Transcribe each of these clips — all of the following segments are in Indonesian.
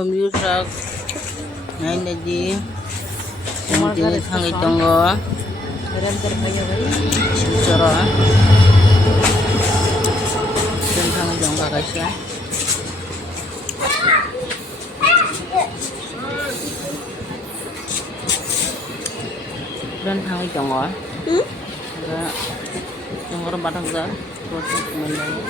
Miusak naik lagi kemudian hangi tonggo Silcoro dan hangi tonggo guys ya. Dan hangi tonggo enggak yang orang batang enggak proses kemandang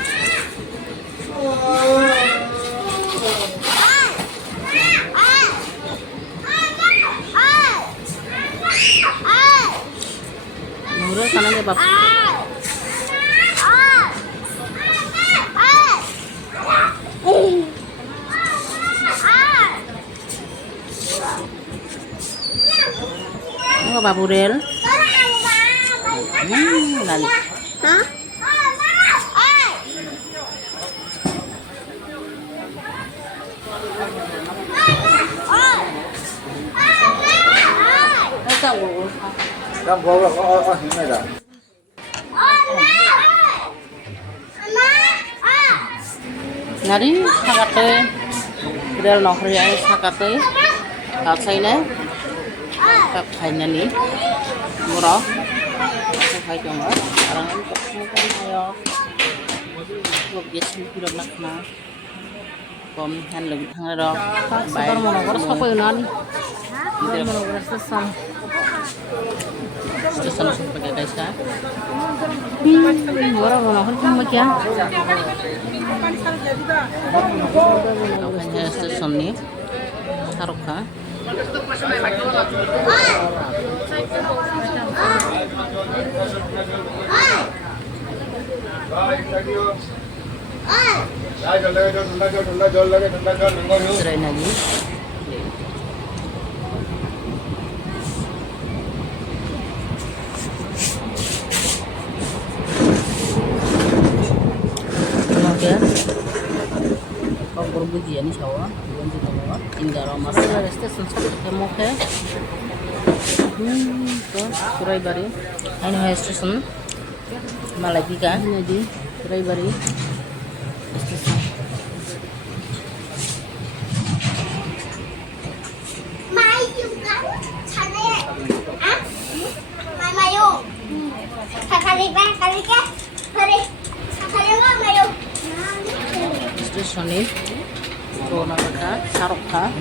Nurul kanan ya, Bab. Enggak Pak Burel. Lali. Hah? Nari sakate Burel nongkri ay sakate katsay na kakay na ni murah kakay jong parang kakay ayo log yesin pura nakna kom han log hang ro sabar monogor sapoy nani monogor sesam sesam pakai guys ya murah monogor cuma kya hanya sesam nih taruka serain lagi kemudian berbudi ini sawah bukan kita bawa indara masalah stesen ketemu ke terus Surabaya ini stesen Malabika ini di Surabaya stesen mayu kan sana ah mayu kali ke mayu stesen ini Corona ka sarokha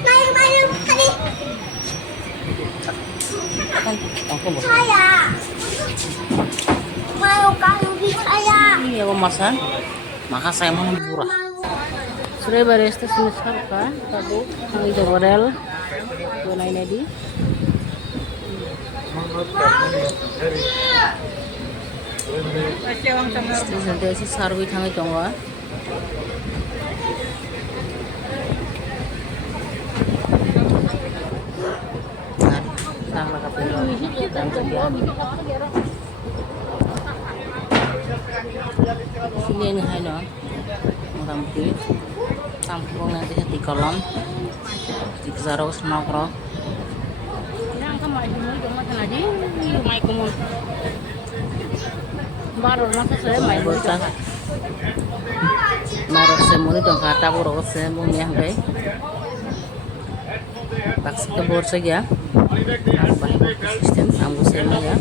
mayu kali saya mau kamu saya iya masa maka saya mau murah sudah beres tes sarokha tadi hangi Burel tuh naik di Nanti si sarwi tangi tongwa. Sang laka pilo. Sini ini hai no. Murampi. Tampung nanti di kolom. Di zaro snokro. Yang kamu ini cuma aja. Mai kumun. Baru nasa saya main bocah. Marok semua dong kata buruk semua yang baik. Paksi ke borsa ya. Aku banyak sistem anggu semua ya.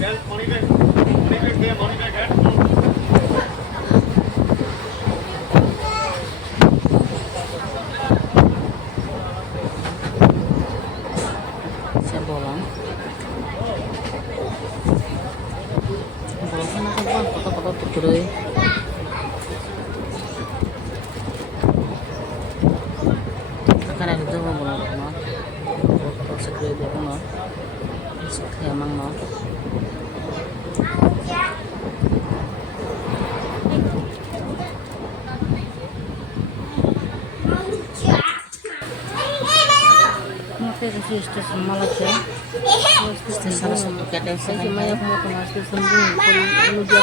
Saya bolong. Foto-foto terus karena itu mau mulai foto segede itu no emang no mungkin sih stesen malah ya stesen satu kadang saya mau mau stesen pun menuju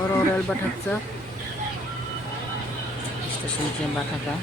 Orel Bataka stesen Bataka